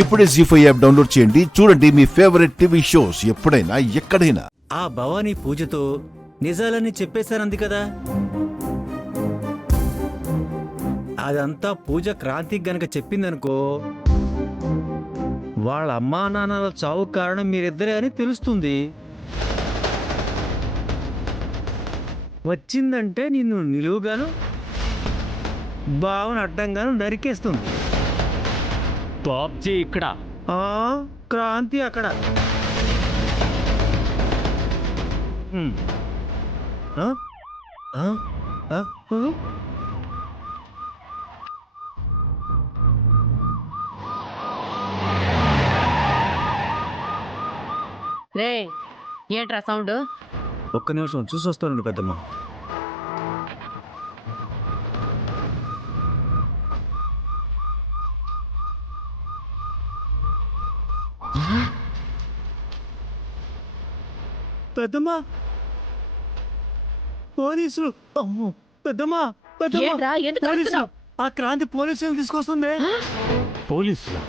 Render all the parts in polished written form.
ఇప్పుడే జీ5 app download చేయండి. చూడండి మీ ఫేవరెట్ టీవీ షోస్ ఎప్పుడైనా ఎక్కడైనా. ఆ భవానీ పూజతో నిజాలని చెప్పేశానంది కదా. అదంతా పూజ క్రాంతికి గనక చెప్పిందనుకో, వాళ్ళ అమ్మా నాన్నల చావు కారణం మీరిద్దరే అని తెలుస్తుంది. వచ్చిందంటే నిన్ను నిలువుగాను బావను అడ్డంగాను నరికేస్తుంది. బాబ్జీ ఇక్కడ. క్రాంతి అక్కడ. రే ఏంట్రా సౌండ్? ఒక్క నిమిషం చూసొస్తానండి పెద్దమ్మ. పెద్దమ్మ, పోలీసులు! అమ్మో, పెద్దమ్మ పెద్దమ్మ, ఏంట్రా ఎందుకు పోలీసులు! అరుస్తున్నావ్? ఆ క్రాంతి పోలీసులు తీసుకొస్తుంది. పోలీసులు?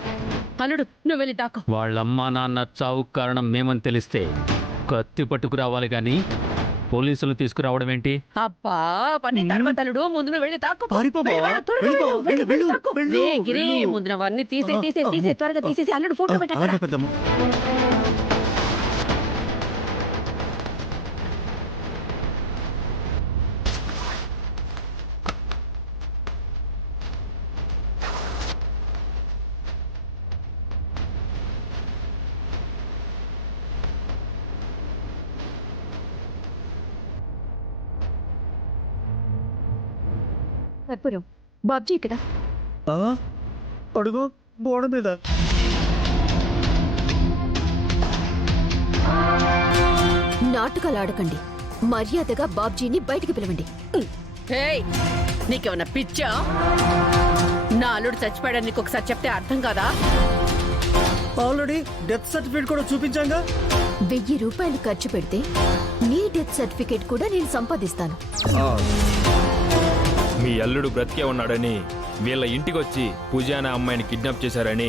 అల్లుడు నువ్వు వెళ్ళి దాక్కో. వాళ్ళమ్మా నాన్న చావు కారణం మేమని తెలిస్తే కత్తి పట్టుకురావాలి గాని పోలీసులు తీసుకురావడం ఏంటి? అబ్బా పని తర్వాత అల్లుడు, ముందు నువ్వు వెళ్ళి దాక్కో. పారిపో బావ. త్వరగా వెళ్ళు బావ, వెళ్ళు, వెళ్ళు, దాక్కో. వెళ్ళు, రే, గిరి, వెళ్ళు. ముందు అవన్నీ తీసే త్వరగా తీసేసి అల్లుడు ఫోటో అలాగే పెట్టారు. పెద్దమ్మ. కర్పూరం, బాబ్జీ ఇక్కడ. అడుగు బోడ మీద. నాటకాలు ఆడకండి. మర్యాదగా బాబ్జీని బయటికి పిలవండి. హేయ్, నీకేమన్నా పిచ్చా? నా అల్లుడు చచ్చిపోయాడని నీకు ఒకసారి చెప్తే అర్థం కాదా? ఆల్రెడీ డెత్ సర్టిఫికేట్ కూడా చూపించాగా. 1000 రూపాయలు ఖర్చు పెడితే నీ డెత్ సర్టిఫికేట్ కూడా నేను సంపాదిస్తాను. మీ అల్లుడు బ్రతికే ఉన్నాడని వీళ్ళ ఇంటికొచ్చి పూజ అనే అమ్మాయిని కిడ్నాప్ చేశారని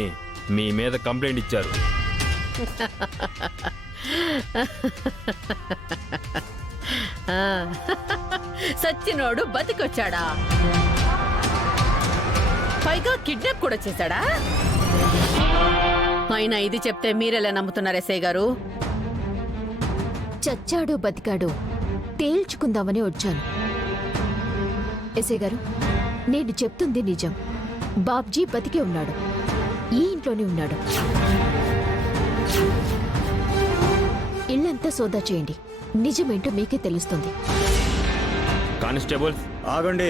మీ మీద కంప్లైంట్ ఇచ్చారు. సచ్చినోడు బతికొచ్చాడా? పైగా కిడ్నాప్ కూడా చేశాడా? అయినా ఇది చెప్తే మీరెలా నమ్ముతున్నారు ఎస్ఐ గారు? చచ్చాడో బతికాడో తేల్చుకుందామని వచ్చాను. ఎస్ఐ గారు, నేను చెప్తుంది నిజం. బాబ్జీ బతికే ఉన్నాడు. ఈ ఇంట్లోనే ఉన్నాడు. ఇల్లంతా సోదా చేయండి. నిజమేంటో మీకే తెలుస్తుంది. కానిస్టేబుల్స్, ఆగండి.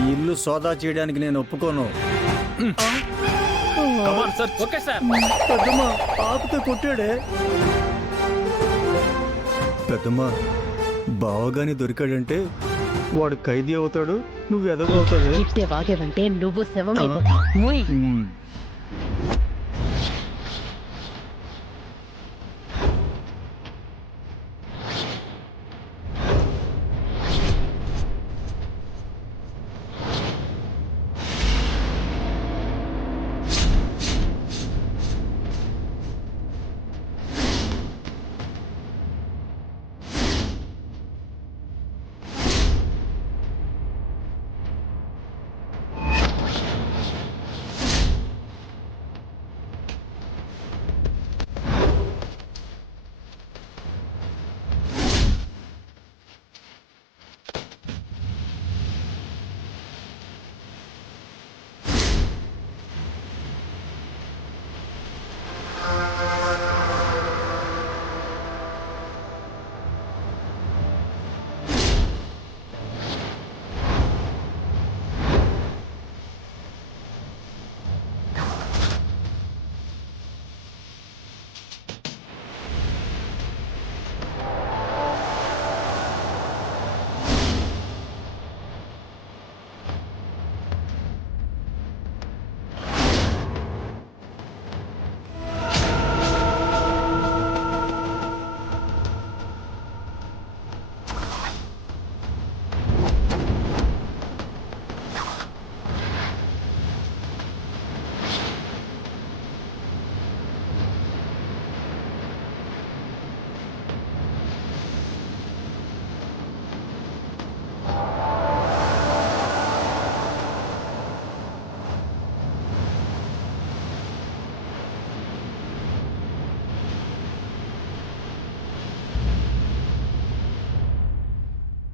ఈ ఇల్లు సోదా చేయడానికి నేను ఒప్పుకోను. పెద్దమ్మ ఆపితే కొట్టాడే. పెద్దమ్మ, బావగాని దొరికాడంటే వాడు ఖైదీ అవుతాడు, నువ్వు ఎదగవుతావు. ఇట్టే వాగేవంటే నువ్వు శవమైపోతావు.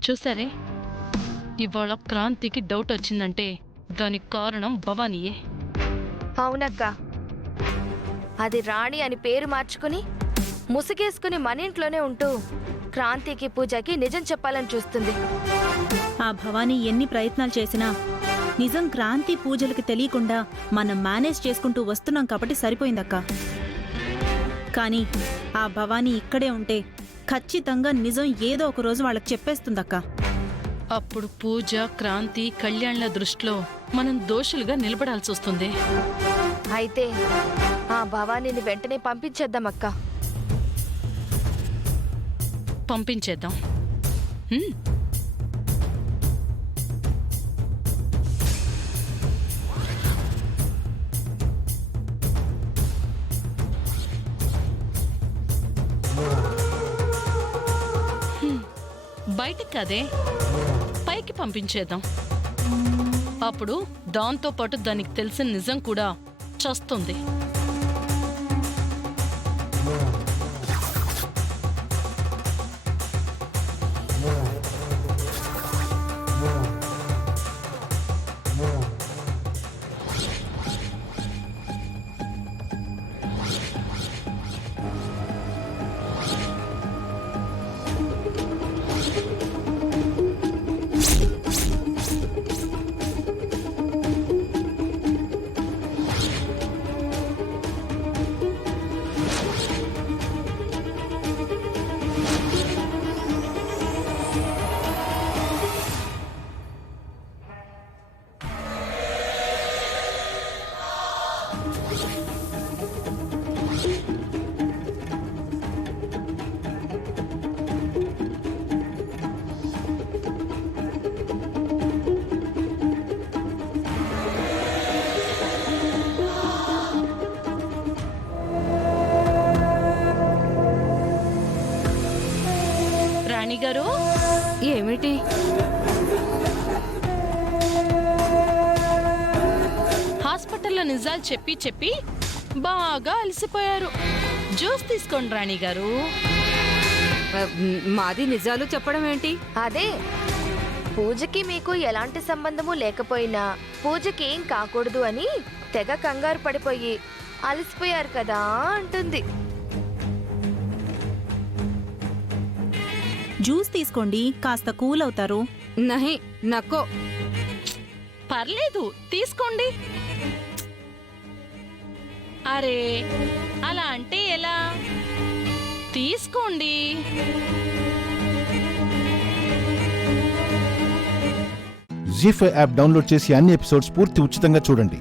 చూసారే, ఇవాళ క్రాంతికి డౌట్ వచ్చిందంటే దానికి కారణం భవానీయే. అవునక్క, అది రాణి అని పేరు మార్చుకుని ముసుగేసుకుని మన ఇంట్లోనే ఉంటూ క్రాంతికి పూజకి నిజం చెప్పాలని చూస్తుంది. ఆ భవానీ ఎన్ని ప్రయత్నాలు చేసినా నిజం క్రాంతి పూజలకి తెలియకుండా మనం మేనేజ్ చేసుకుంటూ వస్తున్నాం కాబట్టి సరిపోయిందక్క. కానీ ఆ భవానీ ఇక్కడే ఉంటే ఖచ్చితంగా నిజం ఏదో ఒక రోజు వాళ్ళకి చెప్పేస్తుందక్క. అప్పుడు పూజ, క్రాంతి, కళ్యాణ్ల దృష్టిలో మనం దోషులుగా నిలబడాల్సి వస్తుంది. అయితే ఆ భవానీని వెంటనే పంపించేద్దాం అక్క. పంపించేద్దాం. హ్మ్. బయటికి కాదే, పైకి పంపించేద్దాం. అప్పుడు దాంతో పాటు దానికి తెలిసిన నిజం కూడా చస్తుంది. రాణిగారు, ఏమిటి? హాస్పిటల్లో నిజాలు చెప్పి చెప్పి బాగా అలసిపోయారు. జ్యూస్ తీసుకోండి రాణిగారు. మాది నిజాలు చెప్పడం ఏంటి? అదే, పూజకి మీకు ఎలాంటి సంబంధము లేకపోయినా పూజకి ఏం కాకూడదు అని తెగ కంగారు పడిపోయి అలసిపోయారు కదా అంటుంది. జ్యూస్ తీసుకోండి, కాస్త కూల్ అవుతారు. నహి నక్కో. పర్లేదు, తీసుకోండి. అరే, అలా అంటే ఎలా? తీసుకోండి. జీ5 యాప్ డౌన్లోడ్ చేసి అన్ని ఎపిసోడ్స్ పూర్తి ఉచితంగా చూడండి.